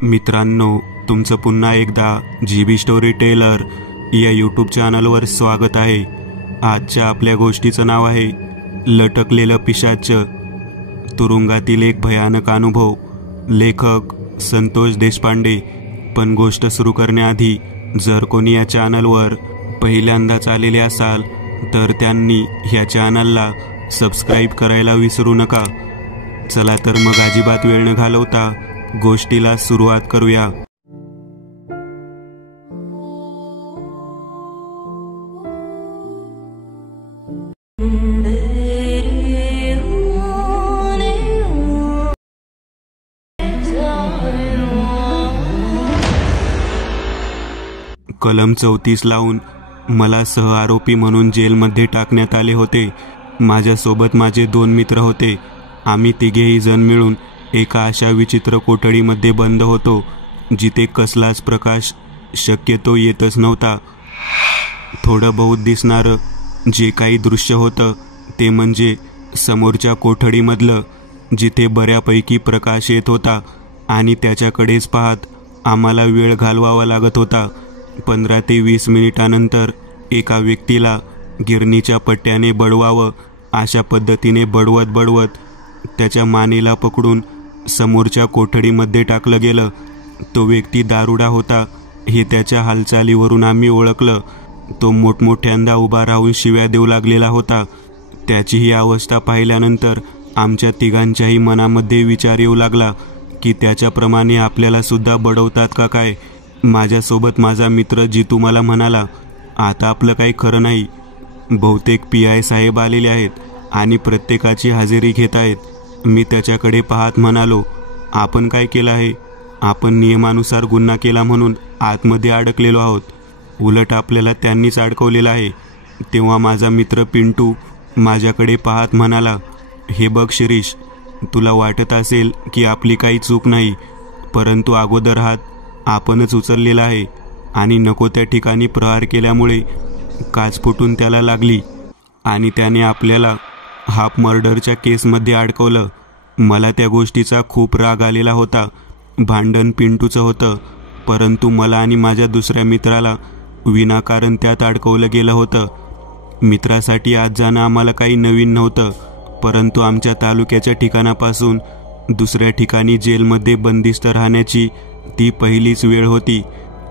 मित्रांनो, तुमचं पुन्हा एकदा GB स्टोरी टेलर या यूट्यूब चॅनलवर स्वागत आहे। आजच्या आपल्या गोष्टीचं नाव आहे लटकलेलं पिशाच। तुरुंगातील एक भयानक अनुभव। लेखक संतोष देशपांडे। पण गोष्ट सुरू करण्याआधी जर कोणी या चॅनलवर पहिल्यांदाच आलेले असाल तर त्यांनी ह्या चॅनलला सबस्क्राइब करायला विसरू नका। चला तर मग अजिबात वेळ न घालवता गोष्टीला सुरुवात करूया। कलम 34 लावून मला सहआरोपी म्हणून जेलमध्ये टाकण्यात आले होते। माझ्यासोबत माझे 2 मित्र होते। आम्ही तिघेही जण मिळून एका अशा विचित्र कोठडीमध्ये बंद होतो जिथे कसलाच प्रकाश शक्यतो येतच नव्हता। थोडं बहुत दिसणारं जे काही दृश्य होतं ते म्हणजे समोरच्या कोठडीमधलं, जिथे बऱ्यापैकी प्रकाश येत होता आणि त्याच्याकडेच पाहत आम्हाला वेळ घालवावा लागत होता। 15 ते 20 मिनिटांनंतर एका व्यक्तीला गिरणीच्या पट्ट्याने बडवावं अशा पद्धतीने बडवत त्याच्या मानेला पकडून समोरच्या कोठडीमध्ये टाकलं गेलं। तो व्यक्ती दारुडा होता हे त्याच्या हालचालीवरून आम्ही ओळखलं। तो मोठमोठ्यांदा उभा राहून शिव्या देऊ लागलेला होता। त्याची ही अवस्था पाहिल्यानंतर आमच्या तिघांच्याही मनामध्ये विचार येऊ लागला की त्याच्याप्रमाणे आपल्याला सुद्धा बडवतात का काय। माझ्यासोबत माझा मित्र जितू मला म्हणाला, आता आपलं काही खरं नाही, बहुतेक PI साहेब आलेले आहेत आणि प्रत्येकाची हजेरी घेत आहेत। मी त्याच्याकडे पाहत म्हणालो, आपण काय केलं आहे? आपण नियमानुसार गुन्हा केला म्हणून आतमध्ये अडकलेलो आहोत, उलट आपल्याला त्यांनीच अडकवलेलं आहे। तेव्हा माझा मित्र पिंटू माझ्याकडे पाहत म्हणाला, हे बघ शिरीष, तुला वाटत असेल की आपली काही चूक नाही, परंतु अगोदर हात आपणच उचललेला आहे आणि नको त्या ठिकाणी प्रहार केल्यामुळे काच फुटून त्याला लागली आणि त्याने आपल्याला हाफ मर्डरच्या केसमध्ये अडकवलं। मला त्या गोष्टीचा खूप राग आलेला होता। भांडण पिंटूचं होतं, परंतु मला आणि माझ्या दुसऱ्या मित्राला विनाकारण त्यात अडकवलं गेलं होतं। मित्रासाठी आज जाणं आम्हाला काही नवीन नव्हतं, परंतु आमच्या तालुक्याच्या ठिकाणापासून दुसऱ्या ठिकाणी जेलमध्ये बंदिस्त राहण्याची ती पहिलीच वेळ होती।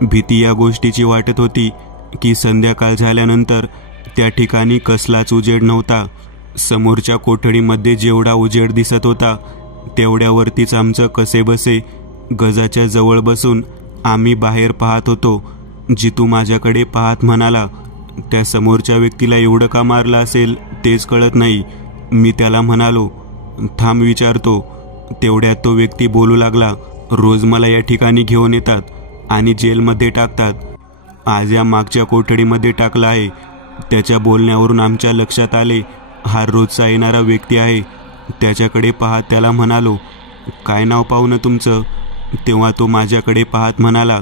भीती या गोष्टीची वाटत होती की संध्याकाळ झाल्यानंतर त्या ठिकाणी कसलाच उजेड नव्हता। समोरच्या कोठडीमध्ये जेवढा उजेड दिसत होता तेवढ्यावरतीच आमचं कसेबसे गजाच्या जवळ बसून आम्ही बाहेर पाहत होतो। जितू माझ्याकडे पाहत म्हणाला, त्या समोरच्या व्यक्तीला एवढं का मारलं असेल तेच कळत नाही। मी त्याला म्हणालो, थांब विचारतो। तेवढ्यात तो व्यक्ती बोलू लागला, रोज मला या ठिकाणी घेऊन येतात आणि जेलमध्ये टाकतात, आज या मागच्या कोठडीमध्ये टाकला आहे। त्याच्या बोलण्यावरून आमच्या लक्षात आले हा रोजचा येणारा व्यक्ती आहे। त्याच्याकडे पाहत त्याला म्हणालो, काय नाव पाहुणं तुमचं? तेव्हा तो माझ्याकडे पाहत म्हणाला,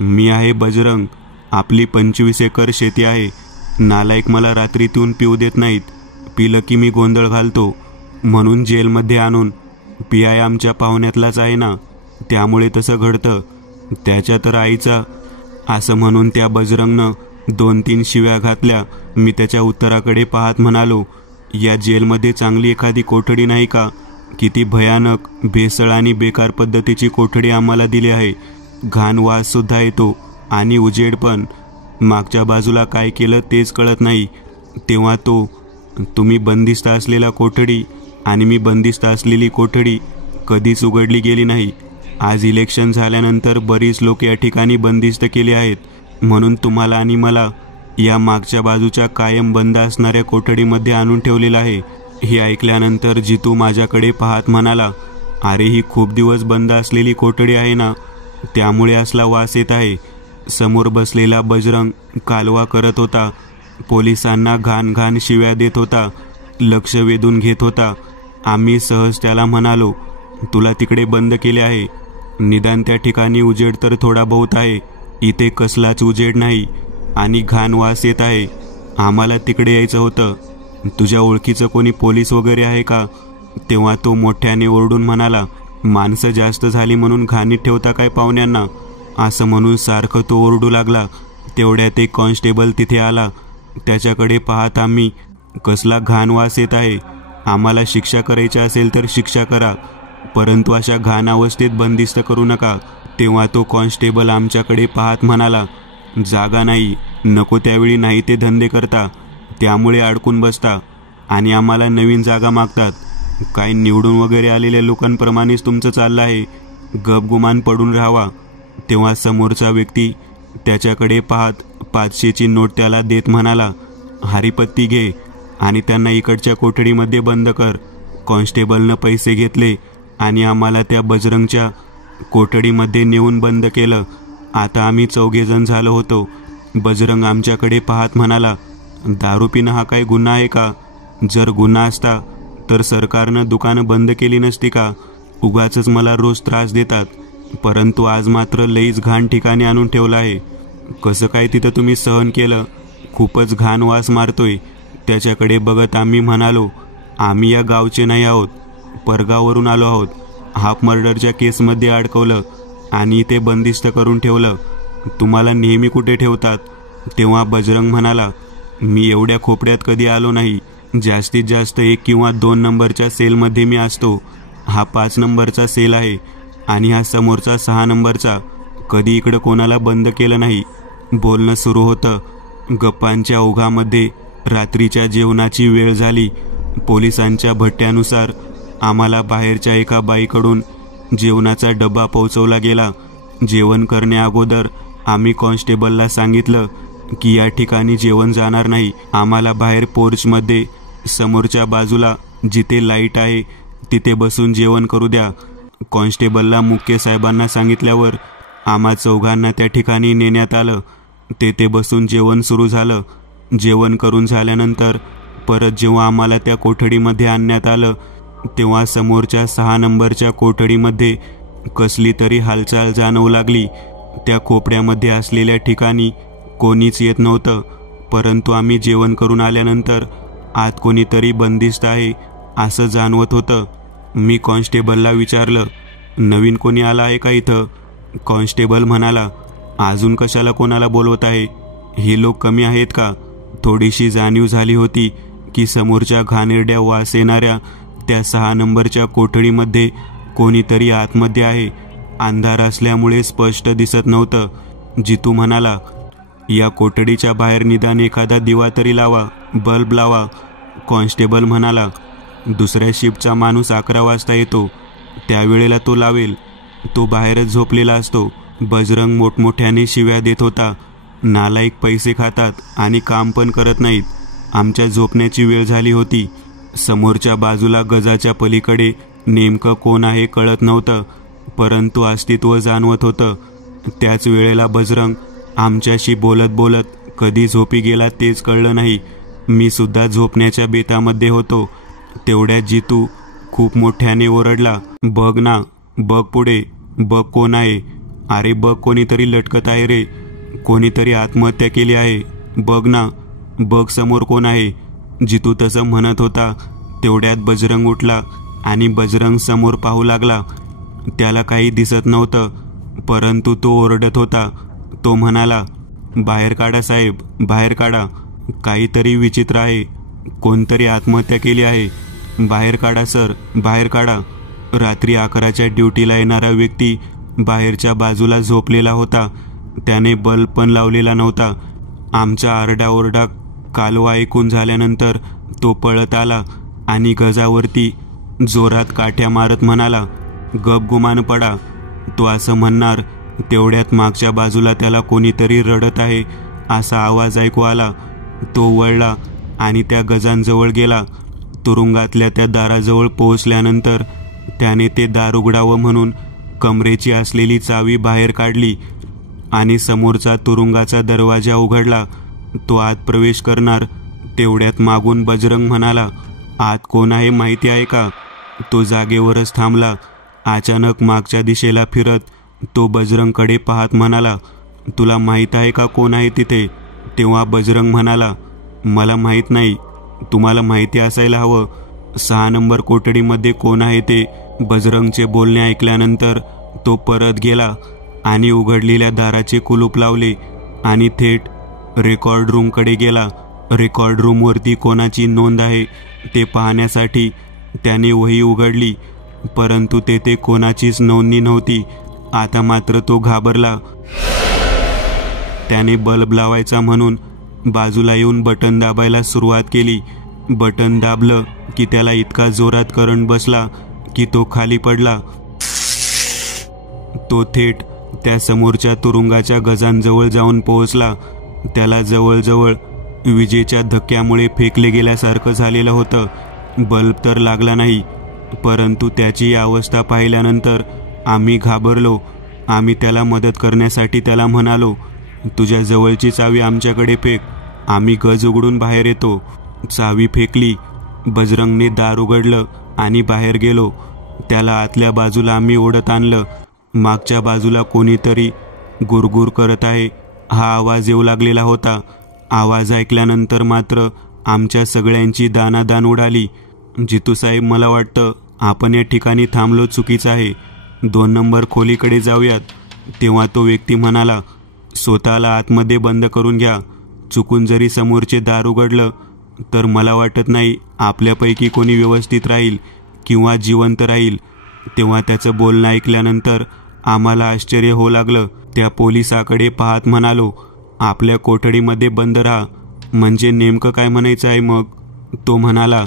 मी आहे बजरंग, आपली 25 एकर शेती आहे। नालायक मला रात्रीतून पिऊ देत नाहीत, पिलं की मी गोंधळ घालतो, म्हणून जेलमध्ये आणून PI आमच्या पाहुण्यातलाच आहे ना, त्यामुळे तसं घडतं, त्याच्या तर आईचा। असं म्हणून त्या बजरंगनं 2-3 शिव्या घातल्या। मी त्याच्या उत्तराकडे पाहत म्हणालो, या जेलमध्ये चांगली एखादी कोठडी नाही का? किती भयानक, भेसळ आणि बेकार पद्धतीची कोठडी आम्हाला दिली आहे। घाण वास सुद्धा येतो आणि उजेड पण। मागच्या बाजूला काय केलं तेच कळत नाही। तेव्हा तुम्ही बंदिस्त असलेला कोठडी आणि मी बंदिस्त असलेली कोठडी कधीच उघडली गेली नाही। आज इलेक्शन झाल्यानंतर बरीच लोक या ठिकाणी बंदिस्त केले आहेत, म्हणून तुम्हाला आणि मला या मागच्या बाजूच्या कायम बंद असणाऱ्या कोठडीमध्ये आणून ठेवलेलं आहे। हे ऐकल्यानंतर जितू माझ्याकडे पाहत म्हणाला, अरे ही खूप दिवस बंद असलेली कोठडी आहे ना, त्यामुळे असला वास येत आहे। समोर बसलेला बजरंग कालवा करत होता, पोलिसांना घाण शिव्या देत होता, लक्ष वेधून घेत होता। आम्ही सहज त्याला म्हणालो, तुला तिकडे बंद केले आहे, निदान त्या ठिकाणी उजेड तर थोडा बहुत आहे, इथे कसलाच उजेड नाही आणि घाण वास येत आहे। आम्हाला तिकडे यायचं होतं, तुझ्या ओळखीचं कोणी पोलीस वगैरे आहे का? तेव्हा तो मोठ्याने ओरडून म्हणाला, माणसं जास्त झाली म्हणून घाणीत ठेवता काय पाहुण्यांना, असं म्हणून सारखं तो ओरडू लागला. तेवढ्यात एक कॉन्स्टेबल तिथे आला. त्याच्याकडे पाहत आम्ही, कसला घाण वास येत आहे, आम्हाला शिक्षा करायची असेल तर शिक्षा करा, परंतु अशा घाण अवस्थेत बंदिस्त करू नका. तेव्हा तो कॉन्स्टेबल आमच्याकडे पाहत म्हणाला, जागा नाही, नको त्यावेळी नाही ते धंदे करता, त्यामुळे अडकून बसता आणि आम्हाला नवीन जागा मागतात. काय निवडून वगैरे आलेल्या लोकांप्रमाणेच तुमचं चाललं आहे, गपगुमान पडून राहावा. तेव्हा समोरचा व्यक्ती त्याच्याकडे पाहत 500ची नोट त्याला देत म्हणाला, हरिपत्ती घे आणि त्यांना इकडच्या कोठडीमध्ये बंद कर. कॉन्स्टेबलनं पैसे घेतले आणि आम्हाला त्या बजरंगच्या कोठडीमध्ये नेऊन बंद केलं. आता आम्ही 4 जण झालो होतो. बजरंग आमच्याकडे पाहत म्हणाला, दारू पिणं हा काही गुन्हा आहे का? जर गुन्हा असता तर सरकारनं दुकानं बंद केली नसती का? उगाचच मला रोज त्रास देतात, परंतु आज मात्र लईच घाण ठिकाणी आणून ठेवलं आहे. कसं काय तिथं तुम्ही सहन केलं? खूपच घाण वास मारतोय. त्याच्याकडे बघत आम्ही म्हणालो, आम्ही या गावचे नाही आहोत, परगाववरून आलो आहोत. हाफ मर्डरच्या केसमध्ये अडकवलं आणि ते बंदिस्त करून ठेवलं. तुम्हाला नेहमी कुठे ठेवतात? तेव्हा बजरंग म्हणाला, मी एवढ्या खोपड्यात कधी आलो नाही. जास्तीत जास्त 1 किंवा 2 नंबरच्या सेलमध्ये मी असतो. हा 5 नंबरचा सेल आहे आणि हा समोरचा 6 नंबरचा. कधी इकडं कोणाला बंद केलं नाही. बोलणं सुरू होतं. गप्पांच्या ओघामध्ये रात्रीच्या जेवणाची वेळ झाली. पोलिसांच्या भट्ट्यानुसार आम्हाला बाहेरच्या एका बाईकडून जेवणाचा डबा पोहोचवला गेला. जेवण करण्याअगोदर आम्ही कॉन्स्टेबलला सांगितलं की या ठिकाणी जेवण जाणार नाही. आम्हाला बाहेर पोर्चमध्ये समोरच्या बाजूला जिथे लाईट आहे तिथे बसून जेवण करू द्या. कॉन्स्टेबलला मुख्य साहेबांना सांगितल्यावर आम्हा 4घांना त्या ठिकाणी नेण्यात आलं. तेथे बसून जेवण सुरू झालं. जेवण करून झाल्यानंतर परत जेव्हा आम्हाला त्या कोठडीमध्ये आणण्यात आलं तेव्हा समोरच्या 6 नंबरच्या कोठडीमध्ये कसली तरी हालचाल जाणवू लागली. त्या कोपऱ्यामध्ये असलेल्या ठिकाणी कोणीच येत नव्हतं, परंतु आम्ही जेवण करून आल्यानंतर आत कोणीतरी बंदिस्त आहे असं जाणवत होतं. मी कॉन्स्टेबलला विचारलं, नवीन कोणी आला आहे का इथं? कॉन्स्टेबल म्हणाला, अजून कशाला कोणाला बोलवत आहे? हे लोक कमी आहेत का? थोडीशी जाणीव झाली होती की समोरच्या घाणेरड्या वास येणाऱ्या त्या 6 नंबरच्या कोठडीमध्ये कोणीतरी आतमध्ये आहे. अंधार असल्यामुळे स्पष्ट दिसत नव्हतं. जितू म्हणाला, या कोठडीच्या बाहेर निदान एखादा दिवा तरी लावा, बल्ब लावा. कॉन्स्टेबल म्हणाला, दुसऱ्या शिफ्टचा माणूस 11 वाजता येतो, त्यावेळेला तो लावेल, तो बाहेरच झोपलेला असतो. बजरंग मोठमोठ्याने शिव्या देत होता. नालायक पैसे खातात आणि काम पण करत नाहीत. आमच्या झोपण्याची वेळ झाली होती. समोरच्या बाजूला गजाच्या पलीकडे नेमकं कोण आहे कळत नव्हतं, परंतु अस्तित्व जाणवत होतं. त्याच वेळेला बजरंग आमच्याशी बोलत बोलत कधी झोपी गेला तेच कळलं नाही. मी सुद्धा झोपण्याच्या बेतामध्ये होतो. तेवढ्यात जितू खूप मोठ्याने ओरडला, बघ ना, बघ पुढे, बघ कोण आहे, अरे बघ कोणीतरी लटकत आहे रे, कोणीतरी आत्महत्या केली आहे, बघ ना, बघ समोर कोण आहे. जितू तसं म्हणत होता तेवढ्यात बजरंग उठला आणि बजरंग समोर पाहू लागला. त्याला काही दिसत नव्हतं, परंतु तो ओरडत होता. तो म्हणाला, बाहेर काढा साहेब, बाहेर काढा, काहीतरी विचित्र आहे, कोणतरी आत्महत्या केली आहे, बाहेर काढा सर, बाहेर काढा. रात्री 11च्या ड्युटीला येणारा व्यक्ती बाहेरच्या बाजूला झोपलेला होता. त्याने बल्ब पण लावलेला नव्हता. आमचा आरडाओरडा कालवा ऐकून झाल्यानंतर तो पळत आला आणि गजावरती जोरात काठ्या मारत म्हणाला, गपगुमान पडा. तो असं म्हणणार तेवढ्यात मागच्या बाजूला त्याला कोणीतरी रडत आहे असा आवाज ऐकू आला. तो वळला आणि त्या गजांजवळ गेला. तुरुंगातल्या त्या दाराजवळ पोहोचल्यानंतर त्याने ते दार उघडावं म्हणून कमरेची असलेली चावी बाहेर काढली आणि समोरचा तुरुंगाचा दरवाजा उघडला. तो आत प्रवेश करणार तेवढ्यात मागून बजरंग म्हणाला, आत कोण आहे माहिती आहे का? तो जागेवरच थांबला. अचानक मागच्या दिशेला फिरत तो बजरंगकडे पाहत म्हणाला, तुला माहीत आहे का कोण आहे तिथे? तेव्हा बजरंग म्हणाला, मला माहीत नाही. तुम्हाला माहिती असायला हवं. 6 नंबर कोठडीमध्ये कोण आहे ते बजरंगचे बोलणे ऐकल्यानंतर तो परत गेला आणि उघडलेल्या दाराचे कुलूप लावले आणि थेट रेकॉर्ड रूमकडे गेला. रेकॉर्ड रूमवरती कोणाची नोंद आहे ते पाहण्यासाठी त्याने वही उघडली, परंतु तेथे कोणाचीच नोंदणी नव्हती. आता मात्र तो घाबरला. त्याने बल्ब लावायचा म्हणून बाजूला येऊन बटन दाबायला सुरुवात केली. बटन दाबलं की त्याला इतका जोरात करंट बसला की तो खाली पडला. तो थेट त्या समोरच्या तुरुंगाच्या गजांजवळ जाऊन पोहोचला. त्याला जवळजवळ विजेच्या धक्क्यामुळे फेकले गेल्यासारखं झालेलं होतं. बल्ब तर लागला नाही, परंतु त्याची अवस्था पाहिल्यानंतर आम्ही घाबरलो. आम्ही त्याला मदत करण्यासाठी त्याला म्हणालो, तुझ्या जवळची चावी आमच्याकडे फेक, आम्ही गज उघडून बाहेर येतो. चावी फेकली. बजरंगने दार उघडलं आणि बाहेर गेलो. त्याला आतल्या बाजूला आम्ही ओढत आणलं. मागच्या बाजूला कोणीतरी गुरगुर करत आहे हा आवाज येऊ लागलेला होता. आवाज ऐकल्यानंतर मात्र आमच्या सगळ्यांची दानादान उडाली. जितू साहेब, मला वाटतं आपण या ठिकाणी थांबलो चुकीचं आहे. 2 नंबर खोलीकडे जाऊयात. तेव्हा तो व्यक्ती म्हणाला, स्वतःला आतमध्ये बंद करून घ्या. चुकून जरी समोरचे दार उघडलं तर मला वाटत नाही आपल्यापैकी कोणी व्यवस्थित राहील किंवा जिवंत राहील. तेव्हा त्याचं बोलणं ऐकल्यानंतर आम्हाला आश्चर्य होऊ लागलं. त्या पोलिसाकडे पाहत म्हणालो, आपल्या कोठडीमध्ये बंद राहा म्हणजे नेमकं काय म्हणायचं आहे मग? तो म्हणाला,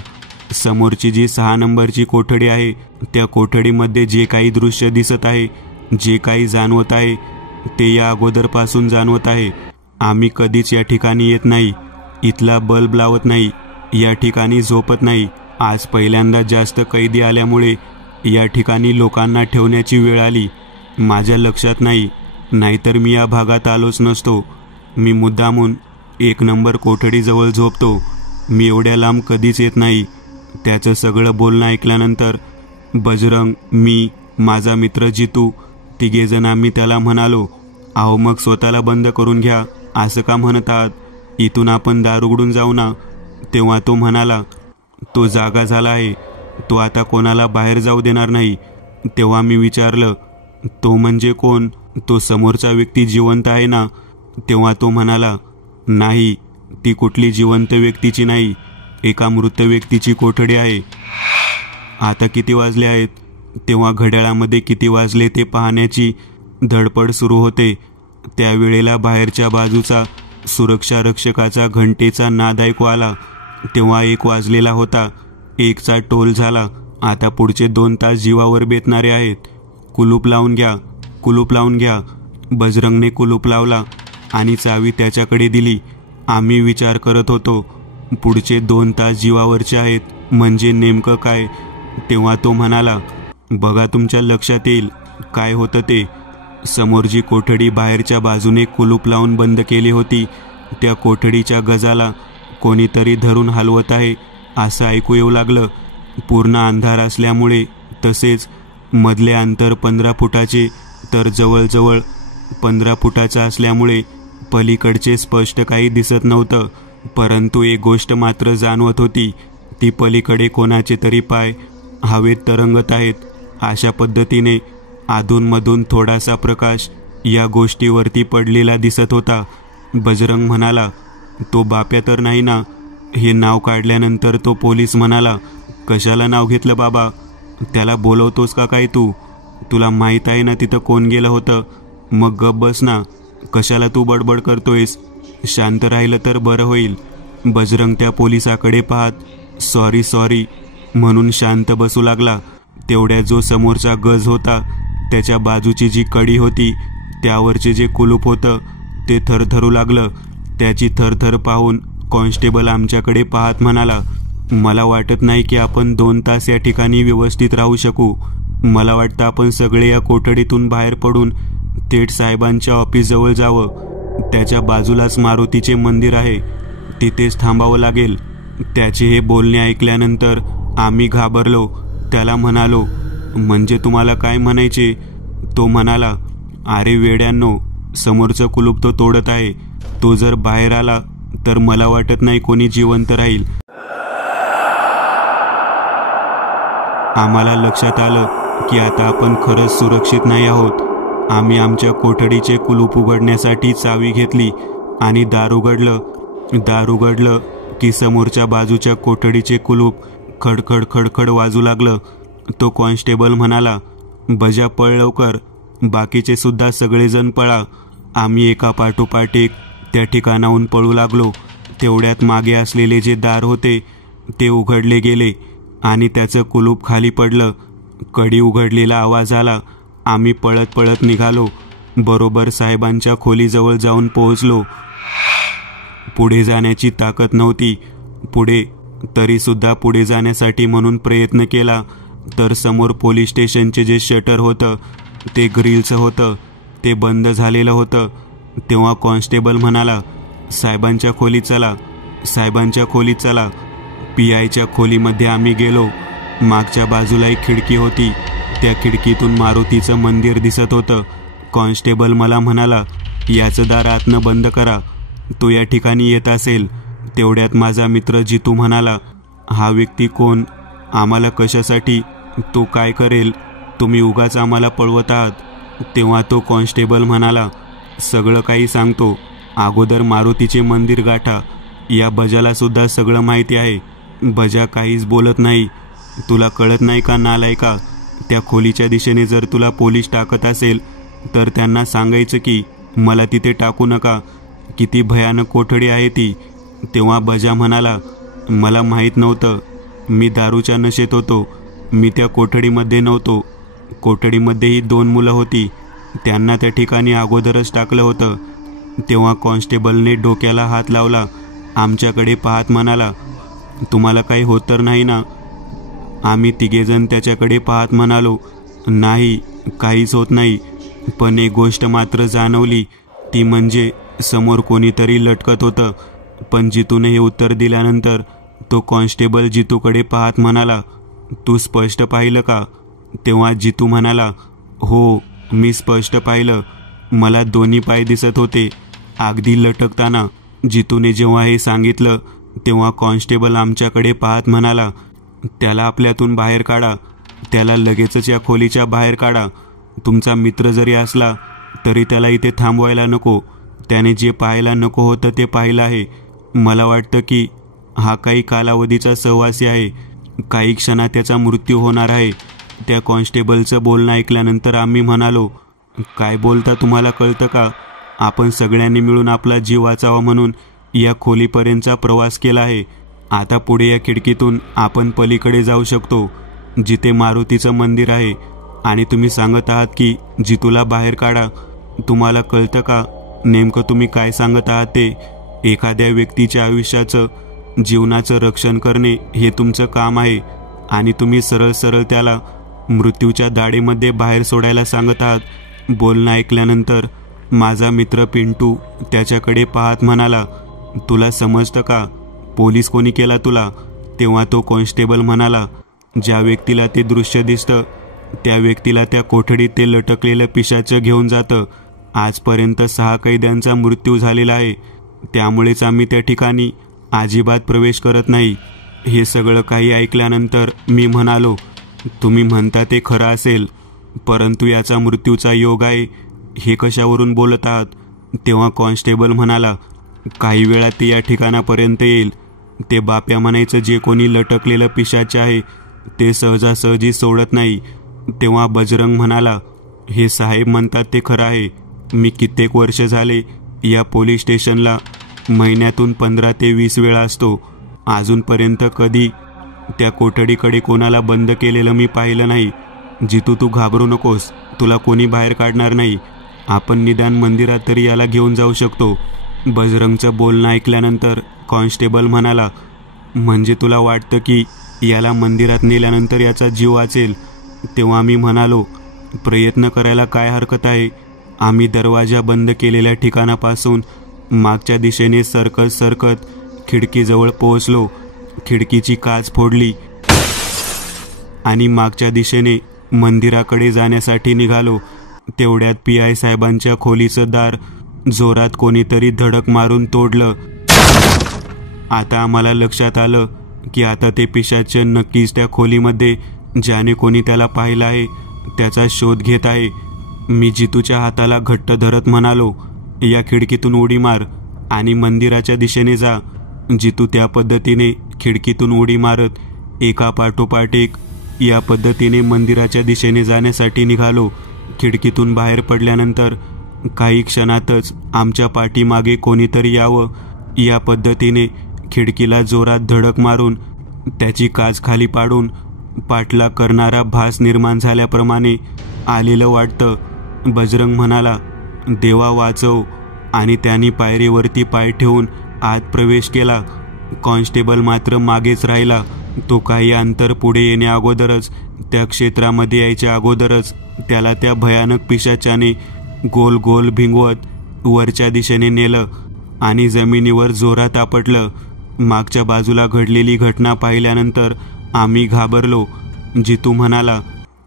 समोरची जी 6 नंबरची कोठडी आहे त्या कोठडीमध्ये जे काही दृश्य दिसत आहे, जे काही जाणवत आहे ते या अगोदरपासून जाणवत आहे. आम्ही कधीच या ठिकाणी येत नाही, इथला बल्ब लावत नाही, या ठिकाणी झोपत नाही. आज पहिल्यांदा जास्त कैदी आल्यामुळे या ठिकाणी लोकांना ठेवण्याची वेळ आली. माझ्या लक्षात नाही, नाहीतर मी या भागात आलोच नसतो. मी मुद्दामून 1 नंबर कोठडीजवळ झोपतो. मी एवढ्या लांब कधीच येत नाही. त्याचं सगळं बोलणं ऐकल्यानंतर बजरंग, मी, माझा मित्र जितू, तिघेजण आम्ही त्याला म्हणालो, अहो मग स्वतःला बंद करून घ्या, असं का म्हणत आहात? इथून आपण दार उघडून जाऊ ना. तेव्हा तो म्हणाला, तो जागा झाला आहे, तो आता कोणाला बाहेर जाऊ देणार नाही. तेव्हा मी विचारलं, तो म्हणजे कोण? तो समोरचा व्यक्ती जिवंत आहे ना? तेव्हा तो म्हणाला, नाही, ती कुठली जिवंत व्यक्तीची नाही, एका मृत व्यक्तीची कोठडी आहे. आता किती वाजले आहेत? तेव्हा घड्याळामध्ये किती वाजले ते पाहण्याची धडपड सुरू होते. त्यावेळेला बाहेरच्या बाजूचा सुरक्षा रक्षकाचा घंटेचा नाद ऐकू आला. तेव्हा 1 वाजलेला होता. 1चा टोल झाला. आता पुढचे 2 तास जीवावर बेतणारे आहेत. कुलूप लावून घ्या, कुलूप लावून घ्या. बजरंगने कुलूप लावला आणि चावी त्याच्याकडे दिली. आम्ही विचार करत होतो, पुढचे 2 तास जीवावरचे आहेत म्हणजे नेमकं काय? तेव्हा तो म्हणाला, बघा तुमच्या लक्षात येईल काय होतं ते. समोर जी कोठडी बाहेरच्या बाजूने कुलूप लावून बंद केली होती, त्या कोठडीच्या गजाला कोणीतरी धरून हलवत आहे असं ऐकू येऊ लागलं. पूर्ण अंधार असल्यामुळे, तसेच मधले अंतर 15 फुटाचे तर जवळजवळ 15 फुटाचं असल्यामुळे पलीकडचे स्पष्ट काही दिसत नव्हतं. परंतु एक गोष्ट मात्र जाणवत होती, ती पलीकडे कोणाचे तरी पाय हवेत तरंगत आहेत. अशा पद्धतीने अधूनमधून थोडासा प्रकाश या गोष्टीवरती पडलेला दिसत होता. बजरंग म्हणाला, तो बाप्या तर नाही ना? हे नाव काढल्यानंतर तो पोलीस म्हणाला, कशाला नाव घेतलं बाबा? त्याला बोलवतोस का काय तू? तुला माहीत आहे ना तिथं कोण गेलं होतं? मग गप बस ना, कशाला तू बडबड करतोयस? शांत राहिलं तर बरं होईल. बजरंग त्या पोलिसाकडे पाहत सॉरी सॉरी म्हणून शांत बसू लागला. तेवढ्या जो समोरचा गज होता त्याच्या बाजूची जी कडी होती त्यावरचे जे कुलूप होतं ते थरथरू लागलं. त्याची थरथर पाहून कॉन्स्टेबल आमच्याकडे पाहत म्हणाला, मला वाटत नाही की आपण 2 तास या ठिकाणी व्यवस्थित राहू शकू. मला वाटतं आपण सगळे या कोठडीतून बाहेर पडून थेट साहेबांच्या ऑफिसजवळ जावं. त्याच्या बाजूलाच मारुतीचे मंदिर आहे, तिथेच थांबावं लागेल. त्याचे हे बोलणे ऐकल्यानंतर आम्ही घाबरलो. त्याला म्हणालो, म्हणजे तुम्हाला काय म्हणायचे? तो म्हणाला, अरे वेड्यांनो, समोरचं कुलूप तो तोडत आहे. तो जर बाहेर आला तर मला वाटत नाही कोणी जिवंत राहील. आम्हाला लक्षात आलं की आता आपण खरंच सुरक्षित नाही आहोत. आम्ही आमच्या कोठडीचे कुलूप उघडण्यासाठी चावी घेतली आणि दार उघडलं की समोरच्या बाजूच्या कोठडीचे कुलूप खडखड खडखड वाजू लागलं. तो कॉन्स्टेबल म्हणाला, बजा पळ लवकर, बाकीचे सुद्धा सगळेजण पळा. आम्ही एका पाठोपाठ एक त्या ठिकाणाहून पळू लागलो. तेवढ्यात मागे असलेले जे दार होते ते उघडले गेले आणि त्याचं कुलूप खाली पडलं. कडी उघडलेला आवाज आला. आम्ही पळत पळत निघालो. बरोबर साहेबांच्या खोलीजवळ जाऊन पोहोचलो. पुढे जाण्याची ताकद नव्हती. तरीसुद्धा पुढे जाण्यासाठी म्हणून प्रयत्न केला तर समोर पोलीस स्टेशनचे जे शटर होतं ते ग्रिलचं होतं, ते बंद झालेलं होतं. तेव्हा कॉन्स्टेबल म्हणाला, साहेबांच्या खोलीत चला. PIच्या खोलीमध्ये आम्ही गेलो. मागच्या बाजूला एक खिडकी होती. त्या खिडकीतून मारुतीचं मंदिर दिसत होतं. कॉन्स्टेबल मला म्हणाला, याचं दार आतनं बंद करा, तो या ठिकाणी येत असेल. तेवढ्यात माझा मित्र जितू म्हणाला, हा व्यक्ती कोण, आम्हाला कशासाठी, तो काय करेल, तुम्ही उगाच आम्हाला पळवत आहात. तेव्हा तो कॉन्स्टेबल म्हणाला, सगळं काही सांगतो, अगोदर मारुतीचे मंदिर गाठा. या बजाला सुद्धा सगळं माहिती आहे. बजा काहीच बोलत नाही. तुला कळत नाही का नालायका? त्या खोलीच्या दिशेने जर तुला पोलीस टाकत असेल तर त्यांना सांगायचं की मला तिथे टाकू नका, किती भयानक कोठडी आहे ती. तेव्हा बजा म्हणाला, मला माहीत नव्हतं, मी दारूच्या नशेत होतो, मी त्या कोठडीमध्ये नव्हतो. कोठडीमध्येही 2 मुलं होती, त्यांना त्या ठिकाणी अगोदरच टाकलं होतं. तेव्हा कॉन्स्टेबलने डोक्याला हात लावला. आमच्याकडे पाहत म्हणाला, तुम्हाला काही होत तर नाही ना? आम्ही तिघेजण त्याच्याकडे पाहत म्हणालो, नाही, काहीच होत नाही. पण एक गोष्ट मात्र जाणवली, ती म्हणजे समोर कोणीतरी लटकत होतं. पण जितूने हे उत्तर दिल्यानंतर तो कॉन्स्टेबल जितूकडे पाहत म्हणाला, तू स्पष्ट पाहिलं का? तेव्हा जितू म्हणाला, हो, मी स्पष्ट पाहिलं. मला दोन्ही पाय दिसत होते, अगदी लटकताना. जितूने जेव्हा हे सांगितलं तेव्हा कॉन्स्टेबल आमच्याकडे पाहत म्हणाला, त्याला आपल्यातून बाहेर काढा, त्याला लगेचच या खोलीच्या बाहेर काढा. तुमचा मित्र जरी असला तरी त्याला इथे थांबवायला नको. त्याने जे पाहायला नको होतं ते पाहिलं आहे. मला वाटतं की हा काही कालावधीचा सहवासी आहे. काही क्षणात त्याचा मृत्यू होणार आहे. त्या कॉन्स्टेबलचं बोलणं ऐकल्यानंतर आम्ही म्हणालो, काय बोलता, तुम्हाला कळतं का? आपण सगळ्यांनी मिळून आपला जीव वाचावा म्हणून या खोलीपर्यंतचा प्रवास केला आहे. आता पुढे या खिडकीतून आपण पलीकडे जाऊ शकतो, जिथे मारुतीचं मंदिर आहे. आणि तुम्ही सांगत आहात की जितूला बाहेर काढा. तुम्हाला कळतं का नेमकं तुम्ही काय सांगत आहात ते? एखाद्या व्यक्तीच्या आयुष्याचं, जीवनाचं रक्षण करणे हे तुमचं काम आहे आणि तुम्ही सरळ सरळ त्याला मृत्यूच्या दाढेमध्ये बाहेर सोडायला सांगत आहात. बोलणं ऐकल्यानंतर माझा मित्र पिंटू त्याच्याकडे पाहत म्हणाला, तुला समजतं का? पोलीस कोणी केला तुला? तेव्हा तो कॉन्स्टेबल म्हणाला, ज्या व्यक्तीला ते दृश्य दिसतं त्या व्यक्तीला त्या कोठडीत ते लटकलेलं पिशाचं घेऊन जातं. आजपर्यंत 6 कैद्यांचा मृत्यू झालेला आहे, त्यामुळेच आम्ही त्या ठिकाणी अजिबात प्रवेश करत नाही. हे सगळं काही ऐकल्यानंतर मी म्हणालो, तुम्ही म्हणता ते खरं असेल, परंतु याचा मृत्यूचा योग आहे हे कशावरून बोलत आहात? तेव्हा कॉन्स्टेबल म्हणाला, काही वेळात ते या ठिकाणापर्यंत येईल. ते बाप्या म्हणायचं जे कोणी लटकलेलं पिशाच आहे ते सहजासहजी सोडत नाही. तेव्हा बजरंग म्हणाला, हे साहेब म्हणतात ते खरं आहे. मी कित्येक वर्ष झाले या पोलीस स्टेशनला महिन्यातून 15 ते 20 वेळा असतो. अजूनपर्यंत कधी त्या कोठडीकडे कोणाला बंद केलेलं मी पाहिलं नाही. जितू, तू घाबरू नकोस, तुला कोणी बाहेर काढणार नाही. आपण निदान मंदिरात तरी याला घेऊन जाऊ शकतो. बजरंगचं बोलणं ऐकल्यानंतर कॉन्स्टेबल म्हणाला, म्हणजे तुला वाटतं की याला मंदिरात नेल्यानंतर याचा जीव वाचेल? तेव्हा मी म्हणालो, प्रयत्न करायला काय हरकत आहे? आम्ही दरवाजा बंद केलेल्या ठिकाणापासून मागच्या दिशेने सरकत खिडकीजवळ पोहोचलो. खिडकीची काच फोडली आणि मागच्या दिशेने मंदिराकडे जाण्यासाठी निघालो. तेवढ्यात PI साहेबांच्या खोलीचं दार जोरात कोणीतरी धडक मारून तोडलं. आता आम्हाला लक्षात आलं की आता ते पिशाच नक्कीच त्या खोलीमध्ये ज्याने कोणी त्याला पाहिलं आहे त्याचा शोध घेत आहे. मी जितूच्या हाताला घट्ट धरत म्हणालो, या खिडकीतून उडी मार आणि मंदिराच्या दिशेने जा. जितू त्या पद्धतीने खिडकीतून उडी मारत एका पाठोपाठ एक या पद्धतीने मंदिराच्या दिशेने जाण्यासाठी निघालो. खिडकीतून बाहेर पडल्यानंतर काही क्षणातच आमच्या पाठीमागे कोणीतरी यावं या पद्धतीने खिडकीला जोरात धडक मारून त्याची काच खाली पाडून पाठलाग करणारा भास निर्माण झाल्याप्रमाणे आलेलं वाटतं. बजरंग म्हणाला, देवा वाचव, आणि त्यांनी पायरीवरती पाय ठेवून आत प्रवेश केला. कॉन्स्टेबल मात्र मागेच राहिला. तो काही अंतर पुढे येण्या अगोदरच, त्या क्षेत्रामध्ये यायच्या अगोदरच त्याला त्या भयानक पिशाच्याने गोल गोल भिंगवत वरच्या दिशेने नेलं आणि जमिनीवर जोरात आपटलं. मागच्या बाजूला घडलेली घटना पाहिल्यानंतर आम्ही घाबरलो. जितू म्हणाला,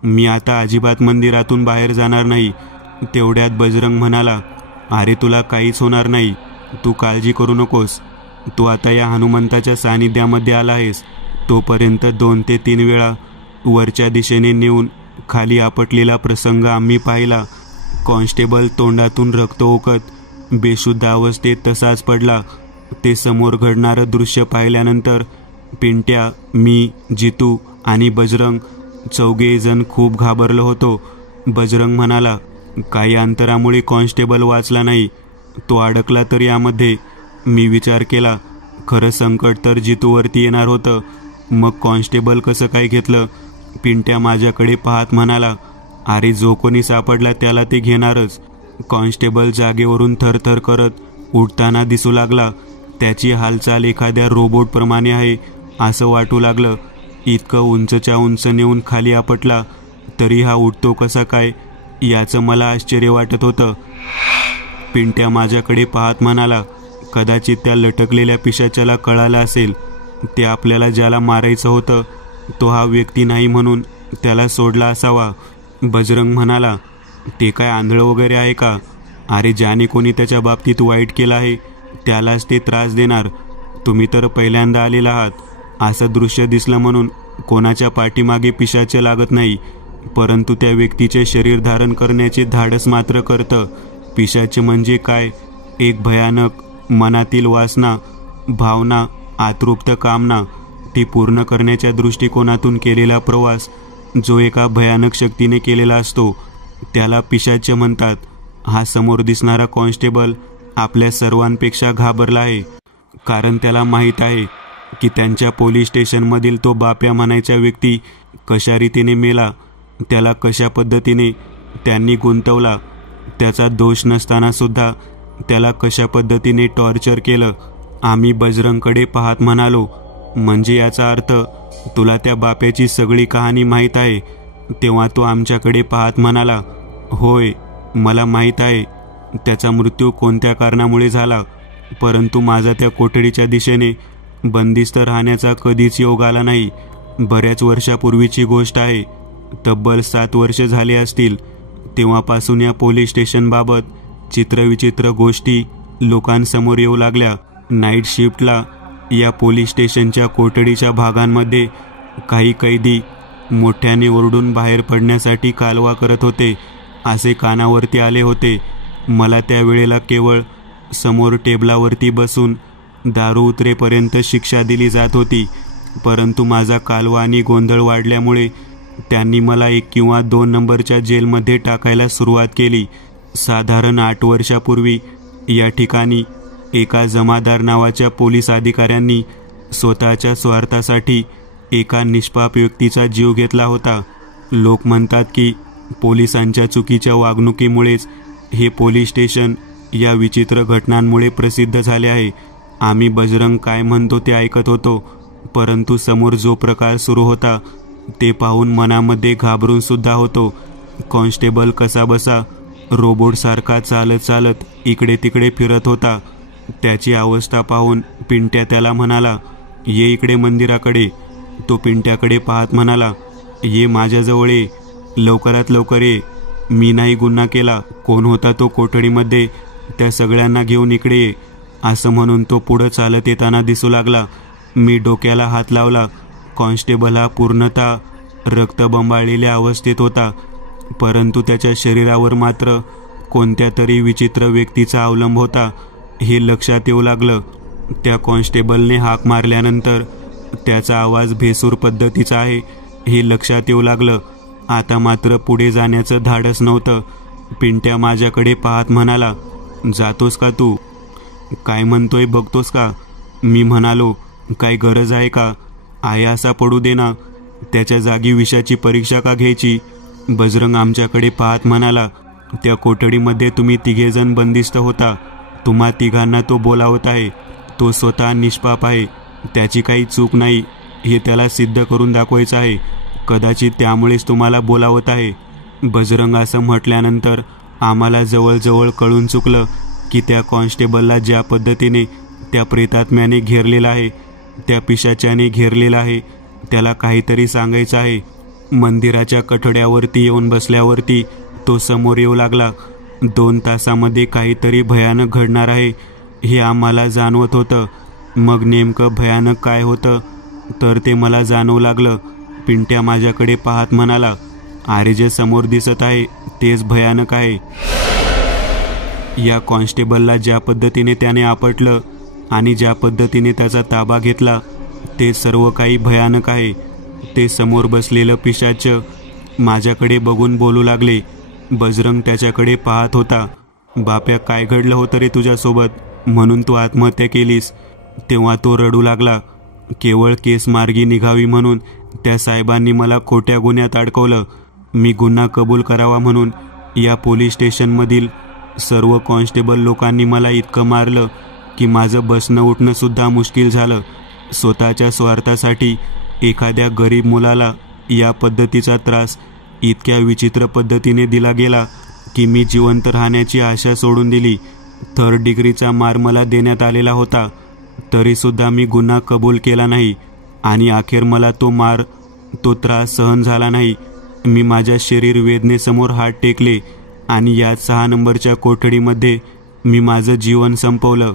मी आता अजिबात मंदिरातून बाहेर जाणार नाही. तेवढ्यात बजरंग म्हणाला, अरे तुला काहीच होणार नाही, तू काळजी करू नकोस. तू आता या हनुमंताच्या सानिध्यामध्ये आला आहेस. तोपर्यंत 2 ते 3 वेळा वरच्या दिशेने नेऊन खाली आपटलेला प्रसंग आम्ही पाहिला. कॉन्स्टेबल तोंडातून रक्त ओकत बेशुद्ध अवस्थेत तसाच पडला. ते समोर घडणारं दृश्य पाहिल्यानंतर पिंट्या, मी, जितू आणि बजरंग चौघेजण खूप घाबरलो होतो. बजरंग म्हणाला, काही अंतरामुळे कॉन्स्टेबल वाचला नाही, तो अडकला तर यामध्ये. मी विचार केला, खरं संकट तर जितूवरती येणार होतं, मग कॉन्स्टेबल कसं काय घेतलं. पिंट्या माझ्याकडे पाहत म्हणाला, अरे जो कोणी सापडला त्याला ते घेणारच. कॉन्स्टेबल जागेवरून थरथर करत उठताना दिसू लागला. त्याची हालचाल एखाद्या रोबोटप्रमाणे आहे असं वाटू लागलं. इतकं उंचच्या उंच नेऊन खाली आपटला तरी हा उठतो कसा काय याचं मला आश्चर्य वाटत होतं. पिंट्या माझ्याकडे पाहत म्हणाला, कदाचित त्या लटकलेल्या पिशाच्याला कळालं असेल, ते आपल्याला ज्याला मारायचं होतं तो हा व्यक्ती नाही म्हणून त्याला सोडला असावा. बजरंग म्हणाला, ते काय आंधळं वगैरे आहे का? अरे ज्याने कोणी त्याच्या बाबतीत वाईट केलं आहे त्यालाच ते त्रास देणार. तुम्ही तर पहिल्यांदा आलेला आहात. असं दृश्य दिसलं म्हणून कोणाच्या पाठीमागे पिशाचे लागत नाही, परंतु त्या व्यक्तीचे शरीर धारण करण्याचे धाडस मात्र करतं. पिशाचे म्हणजे काय? एक भयानक मनातील वासना, भावना, आतृप्त कामना, ती पूर्ण करण्याच्या दृष्टिकोनातून केलेला प्रवास जो एका भयानक शक्तीने केलेला असतो त्याला पिशाच्य म्हणतात. हा समोर दिसणारा कॉन्स्टेबल आपल्या सर्वांपेक्षा घाबरला आहे, कारण त्याला माहीत आहे की त्यांच्या पोलीस स्टेशनमधील तो बाप्या म्हणायचा व्यक्ती कशा रीतीने मेला, त्याला कशा पद्धतीने त्यांनी गुंतवला, त्याचा दोष नसताना सुद्धा त्याला कशा पद्धतीने टॉर्चर केलं. आम्ही बजरंगकडे पाहत म्हणालो, म्हणजे याचा अर्थ तुला त्या बाप्याची सगळी कहाणी माहीत आहे? तेव्हा तो आमच्याकडे पाहत म्हणाला, होय, मला माहीत आहे त्याचा मृत्यू कोणत्या कारणामुळे झाला, परंतु माझा त्या कोठडीच्या दिशेने बंदिस्त राहण्याचा कधीच योग आला नाही. बऱ्याच वर्षापूर्वीची गोष्ट आहे, तब्बल 7 वर्ष झाले असतील. तेव्हापासून या पोलीस स्टेशनबाबत चित्रविचित्र गोष्टी लोकांसमोर येऊ लागल्या. नाईट शिफ्टला या पोलीस स्टेशनच्या कोठडीच्या भागांमध्ये काही कैदी मोठ्याने ओरडून बाहेर पडण्यासाठी कालवा करत होते असे कानावरती आले होते. मला त्या वेळेला केवळ समोर टेबलावरती बसून दारू उतरेपर्यंत शिक्षा दिली जात होती, परंतु माझा कालवा आणि गोंधळ वाढल्यामुळे त्यांनी मला 1 किंवा 2 नंबरच्या जेलमध्ये टाकायला सुरुवात केली. साधारण 8 वर्षापूर्वी या ठिकाणी एका जमादार नावाच्या पोलीस अधिकाऱ्यांनी स्वतःच्या स्वार्थासाठी एका निष्पाप व्यक्तीचा जीव घेतला होता. लोक म्हणतात की पोलिसांच्या चुकीच्या वागणुकीमुळेच हे पोलीस स्टेशन या विचित्र घटनांमुळे प्रसिद्ध झाले आहे. आम्ही बजरंग काय म्हणतो ते ऐकत होतो, परंतु समोर जो प्रकार सुरू होता ते पाहून मनामध्ये घाबरून सुद्धा होतो. कॉन्स्टेबल कसाबसा रोबोटसारखा चालत चालत इकडे तिकडे फिरत होता. त्याची अवस्था पाहून पिंट्या त्याला म्हणाला, ये इकडे मंदिराकडे. तो पिंट्याकडे पाहत म्हणाला, ये माझ्याजवळ ये, लवकरात लवकर ये. मी नाही गुन्हा केला, कोण होता तो कोठडीमध्ये, त्या सगळ्यांना घेऊन इकडे ये. असं म्हणून तो पुढं चालत येताना दिसू लागला. मी डोक्याला हात लावला. कॉन्स्टेबल हा पूर्णतः रक्तबंबाळलेल्या अवस्थेत होता, परंतु त्याच्या शरीरावर मात्र कोणत्या तरी विचित्र व्यक्तीचा अवलंब होता हे लक्षात येऊ लागलं. त्या कॉन्स्टेबलने हाक मारल्यानंतर त्याचा आवाज भेसूर पद्धतीचा आहे हे लक्षात येऊ लागलं. आता मात्र पुढे जाण्याचं धाडस नव्हतं. पिंट्या माझ्याकडे पाहत म्हणाला, जातोस का तू? काय म्हणतोय बघतोस का? मी म्हणालो, काय गरज आहे का? आहे असा पडू दे ना, त्याच्या जागी विषाची परीक्षा का घ्यायची? बजरंग आमच्याकडे पाहत म्हणाला, त्या कोठडीमध्ये तुम्ही तिघेजण बंदिस्त होता. तुम्हा तिघांना तो बोलावत आहे. तो स्वतः निष्पाप आहे, त्याची काही चूक नाही हे त्याला सिद्ध करून दाखवायचं आहे. कदाचित त्यामुळेच तुम्हाला बोलावत आहे. बजरंग असं म्हटल्यानंतर आम्हाला जवळजवळ कळून चुकलं की त्या कॉन्स्टेबलला ज्या पद्धतीने त्या प्रेतात्म्याने घेरलेला आहे, त्या पिशाच्याने घेरलेला आहे, त्याला काहीतरी सांगायचं आहे. मंदिराच्या कठड्यावरती येऊन बसल्यावरती तो समोर येऊ लागला. 2 तासामध्ये काहीतरी भयानक घडणार आहे हे आम्हाला जाणवत होतं. मग नेमकं भयानक काय होतं तर ते मला जाणवू लागलं. पिंट्या माझ्याकडे पाहत म्हणाला, अरे जे समोर दिसत आहे तेच भयानक आहे. या कॉन्स्टेबलला ज्या पद्धतीने त्याने आपटलं आणि ज्या पद्धतीने त्याचा ताबा घेतला ते सर्व काही भयानक आहे. ते समोर बसलेलं पिशाच माझ्याकडे बघून बोलू लागले. बजरंग त्याच्याकडे पाहत होता. बाप्या, काय घडलं होतं रे तुझ्यासोबत म्हणून तू आत्महत्या केलीस? तेव्हा तो रडू लागला. केवळ केस मार्गी निघावी म्हणून त्या साहेबांनी मला खोट्या गुन्ह्यात अडकवलं. मी गुन्हा कबूल करावा म्हणून या पोलीस स्टेशनमधील सर्व कॉन्स्टेबल लोकांनी मला इतकं मारलं की माझं बसणं उठणं सुद्धा मुश्किल झालं. स्वतःच्या स्वार्थासाठी एखाद्या गरीब मुलाला या पद्धतीचा त्रास इतक्या विचित्र पद्धतीने दिला गेला की मी जिवंत राहण्याची आशा सोडून दिली. 3rd डिग्रीचा मार मला देण्यात आलेला होता, तरीसुद्धा मी गुन्हा कबूल केला नाही आणि अखेर मला तो त्रास सहन झाला नाही. मी माझ्या शरीर वेदनेसमोर हात टेकले आणि या 6 नंबरच्या कोठडीमध्ये मी माझं जीवन संपवलं.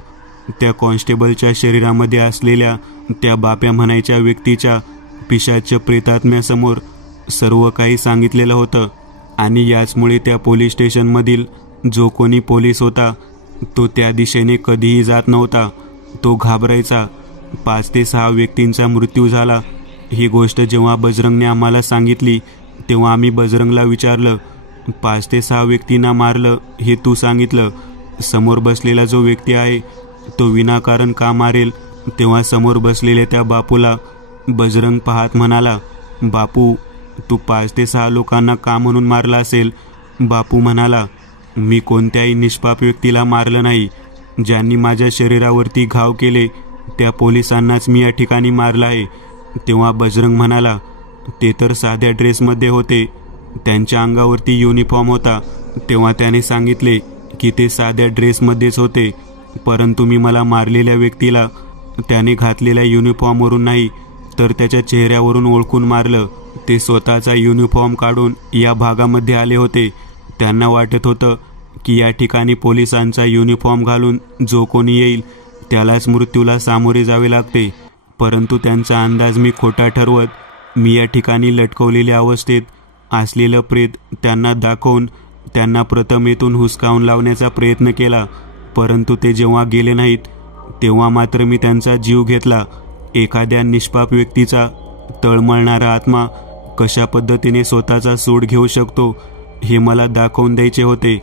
त्या कॉन्स्टेबलच्या शरीरामध्ये असलेल्या त्या बाप्या म्हणायच्या व्यक्तीच्या पिशाच्य प्रेतात्म्यासमोर सर्व काही सांगितलेलं होतं आणि याचमुळे त्या पोलीस स्टेशनमधील जो कोणी पोलीस होता तो त्या दिशेने कधीही जात नव्हता. तो घाबरायचा. 5 ते 6 व्यक्तींचा मृत्यू झाला. ही गोष्ट जेव्हा बजरंगने आम्हाला सांगितली तेव्हा आम्ही बजरंगला विचारलं, 5 ते 6 व्यक्तींना मारलं हे तू सांगितलं, समोर बसलेला जो व्यक्ती आहे तो विनाकारण का मारेल? तेव्हा समोर बसलेल्या त्या बापूला बजरंग पाहत म्हणाला, बापू, तू 5 ते 6 लोकांना का म्हणून मारला असेल? बापू म्हणाला, मी कोणत्याही निष्पाप व्यक्तीला मारलं नाही. ज्यांनी माझ्या शरीरावरती घाव केले त्या पोलिसांनाच मी या ठिकाणी मारलं आहे. तेव्हा बजरंग म्हणाला, ते तर साध्या ड्रेसमध्ये होते, त्यांच्या अंगावरती युनिफॉर्म होता. तेव्हा त्याने सांगितले की ते साध्या ड्रेसमध्येच होते, परंतु मी मला मारलेल्या व्यक्तीला त्याने घातलेल्या युनिफॉर्मवरून नाही तर त्याच्या चेहऱ्यावरून ओळखून मारलं. ते स्वतःचा युनिफॉर्म काढून या भागामध्ये आले होते. त्यांना वाटत होतं की या ठिकाणी पोलिसांचा युनिफॉर्म घालून जो कोणी येईल त्यालाच मृत्यूला सामोरे जावे लागते, परंतु त्यांचा अंदाज मी खोटा ठरवत मी या ठिकाणी लटकवलेल्या अवस्थेत असलेलं प्रेत त्यांना दाखवून त्यांना प्रथमेतून हुसकावून लावण्याचा प्रयत्न केला. परंतु ते जेव्हा गेले नाहीत तेव्हा मात्र मी त्यांचा जीव घेतला. एखाद्या निष्पाप व्यक्तीचा तळमळणारा आत्मा कशा पद्धतीने स्वतःचा सूड घेऊ शकतो हे मला दाखवून द्यायचे होते.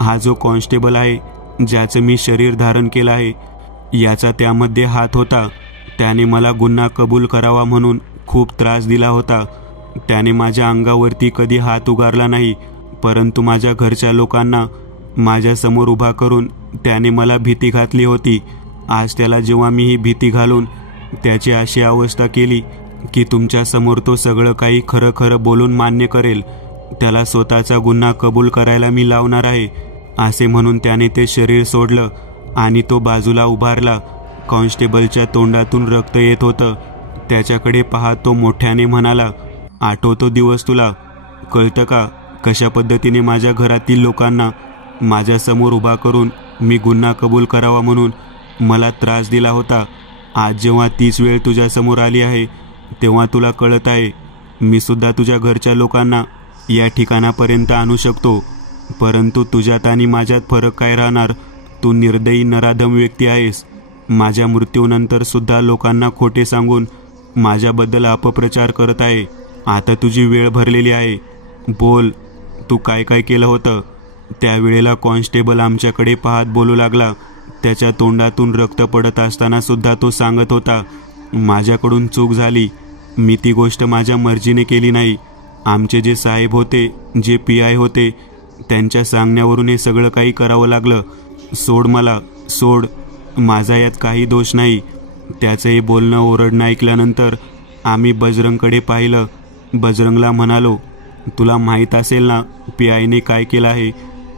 हा जो कॉन्स्टेबल आहे ज्याचं मी शरीर धारण केलं आहे याचा त्यामध्ये हात होता. त्याने मला गुन्हा कबूल करावा म्हणून खूप त्रास दिला होता. त्याने माझ्या अंगावरती कधी हात उगारला नाही, परंतु माझ्या घरच्या लोकांना माझ्यासमोर उभा करून त्याने मला भीती घातली होती. आज त्याला जेव्हा मी ही भीती घालून त्याची अशी अवस्था केली की तुमच्यासमोर तो सगळं काही खरं खरं बोलून मान्य करेल, त्याला स्वतःचा गुन्हा कबूल करायला मी लावणार आहे असे म्हणून त्याने ते शरीर सोडलं आणि तो बाजूला उभारला. कॉन्स्टेबलच्या तोंडातून रक्त येत होतं. त्याच्याकडे पाहत तो मोठ्याने म्हणाला, आठवतो दिवस तुला? कळतं का कशा पद्धतीने माझ्या घरातील लोकांना माझ्यासमोर उभा करून मी गुन्हा कबूल करावा म्हणून मला त्रास दिला होता? आज जेव्हा तीच वेळ तुझ्यासमोर आली आहे तेव्हा तुला कळत आहे मी सुद्धा तुझ्या घरच्या लोकांना या ठिकाणापर्यंत आणू शकतो, परंतु तुझ्यात आणि माझ्यात फरक काय राहणार? तू निर्दयी नराधम व्यक्ती आहेस. माझ्या मृत्यूनंतर सुद्धा लोकांना खोटे सांगून माझ्याबद्दल अपप्रचार करत आहे. आता तुझी वेळ भरलेली आहे. बोल, तू काय काय केलं होतं? त्यावेळेला कॉन्स्टेबल आमच्याकडे पाहत बोलू लागला. त्याच्या तोंडातून रक्त पडत असताना सुद्धा तो सांगत होता, माझ्याकडून चूक झाली. मी ती गोष्ट माझ्या मर्जीने केली नाही. आमचे जे साहेब होते, जे PI होते, त्यांच्या सांगण्यावरून हे सगळं काही करावं लागलं. सोड मला, सोड. माझा यात काही दोष नाही. त्याचं हे बोलणं ओरडणं ऐकल्यानंतर आम्ही बजरंगकडे पाहिलं. बजरंगला म्हणालो, तुला माहीत असेल ना PIने काय केलं आहे?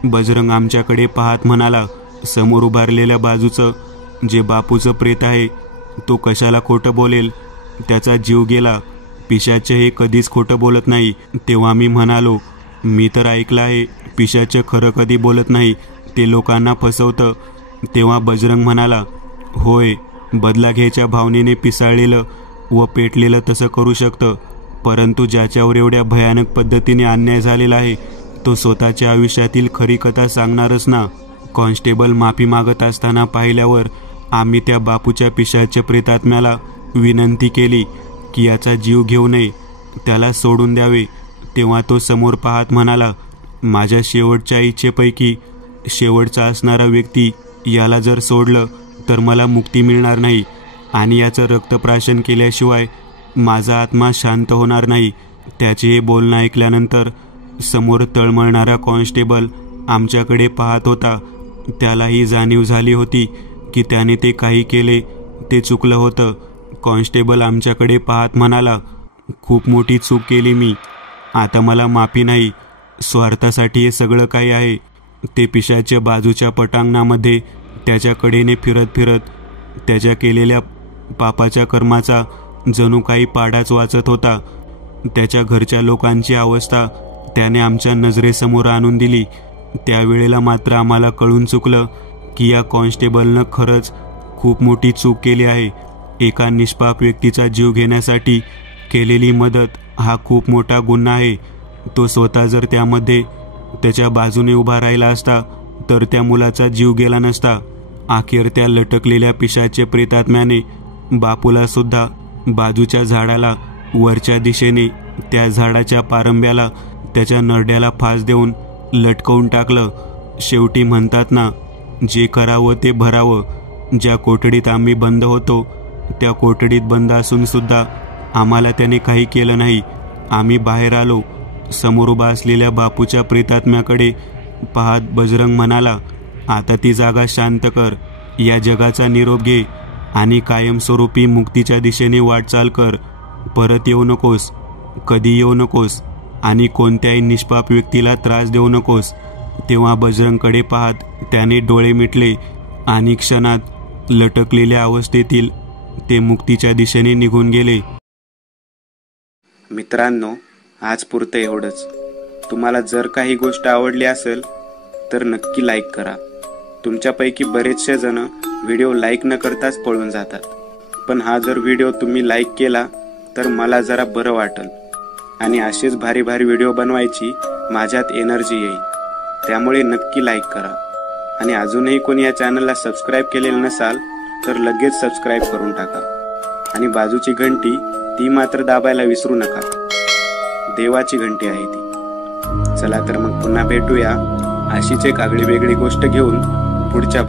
बजरंग आमच्याकडे पाहत म्हणाला, समोर उभारलेल्या बाजूचं जे बापूचं प्रेत आहे तो कशाला खोटं बोलेल? त्याचा जीव गेला. पिशाच हे कधीच खोटं बोलत नाही. तेव्हा मी म्हणालो, मी तर ऐकलं आहे पिशाच खरं कधी बोलत नाही, ते लोकांना फसवतं. तेव्हा बजरंग म्हणाला, होय, बदला घ्यायच्या भावनेने पिसाळलेलं व पेटलेलं तसं करू शकतं, परंतु ज्याच्यावर एवढ्या भयानक पद्धतीने अन्याय झालेला आहे तो स्वतःच्या आयुष्यातील खरी कथा सांगणारच ना. कॉन्स्टेबल माफी मागत असताना पाहिल्यावर आम्ही त्या बापूच्या पिशाच्या प्रेतात्म्याला विनंती केली की याचा जीव घेऊ नये, त्याला सोडून द्यावे. तेव्हा तो समोर पाहत म्हणाला, माझ्या शेवटच्या इच्छेपैकी शेवटचा असणारा व्यक्ती याला जर सोडलं तर मला मुक्ती मिळणार नाही आणि याचं रक्तप्राशन केल्याशिवाय माझा आत्मा शांत होणार नाही. त्याचे हे बोलणं ऐकल्यानंतर समोर तळमळणारा कॉन्स्टेबल आमच्याकडे पाहत होता. त्यालाही जाणीव झाली होती की त्याने ते काही केले ते चुकलं होतं. कॉन्स्टेबल आमच्याकडे पाहत म्हणाला, खूप मोठी चूक केली मी. आता मला माफी नाही. स्वार्थासाठी हे सगळं काही आहे. ते पिशाच्या बाजूच्या पटांगणामध्ये त्याच्या कडेने फिरत फिरत त्याच्या केलेल्या पापाच्या कर्माचा जणू काही पाडाच वाचत होता. त्याच्या घरच्या लोकांची अवस्था त्याने आमच्या नजरेसमोर आणून दिली. त्यावेळेला मात्र आम्हाला कळून चुकलं की या कॉन्स्टेबलनं खरंच खूप मोठी चूक केली आहे. एका निष्पाप व्यक्तीचा जीव घेण्यासाठी केलेली मदत हा खूप मोठा गुन्हा आहे. तो स्वतः जर त्यामध्ये त्याच्या बाजूने उभा राहिला असता तर त्या मुलाचा जीव गेला नसता. अखेर त्या लटकलेल्या पिशाचे प्रेतात्म्याने बापूला सुद्धा बाजूच्या झाडाला वरच्या दिशेने त्या झाडाच्या पारंब्याला त्याच्या नरड्याला फास देऊन लटकवून टाकलं. शेवटी म्हणतात ना, जे करावं ते भरावं. ज्या कोठडीत आम्ही बंद होतो त्या कोठडीत बंद असून सुद्धा आम्हाला त्याने काही केलं नाही. आम्ही बाहेर आलो. समोर उभा असलेल्या बापूच्या प्रेतात्म्याकडे पाहत बजरंग म्हणाला, आता ती जागा शांत कर. या जगाचा निरोप घे आणि कायमस्वरूपी मुक्तीच्या दिशेने वाटचाल कर. परत येऊ नकोस, कधी येऊ नकोस आणि कोणत्याही निष्पाप व्यक्तीला त्रास देऊ नकोस. तेव्हा बजरंगकडे पाहत त्याने डोळे मिटले आणि क्षणात लटकलेल्या अवस्थेतील ते मुक्तीच्या दिशेने निघून गेले. मित्रांनो, आज पुरतं एवढंच. तुम्हाला जर काही गोष्ट आवडली असेल तर नक्की लाईक करा. तुमच्यापैकी बरेचसे जण व्हिडिओ लाईक न करताच पळून जातात, पण हा जर व्हिडिओ तुम्ही लाईक केला तर मला जरा बरं वाटेल आणि असेच भारी भारी व्हिडिओ बनवायची माझ्यात एनर्जी येईल. त्यामुळे नक्की लाईक करा आणि अजूनही कोणी या चॅनलला सबस्क्राईब केलेलं नसाल तर लगेच सबस्क्राईब करून टाका आणि बाजूची घंटी ती मात्र दाबायला विसरू नका. देवाची घंटी आहे ती. चला तर मग पुन्हा भेटूया अशीच एक आगळी वेगळी गोष्ट घेऊन पुढच्या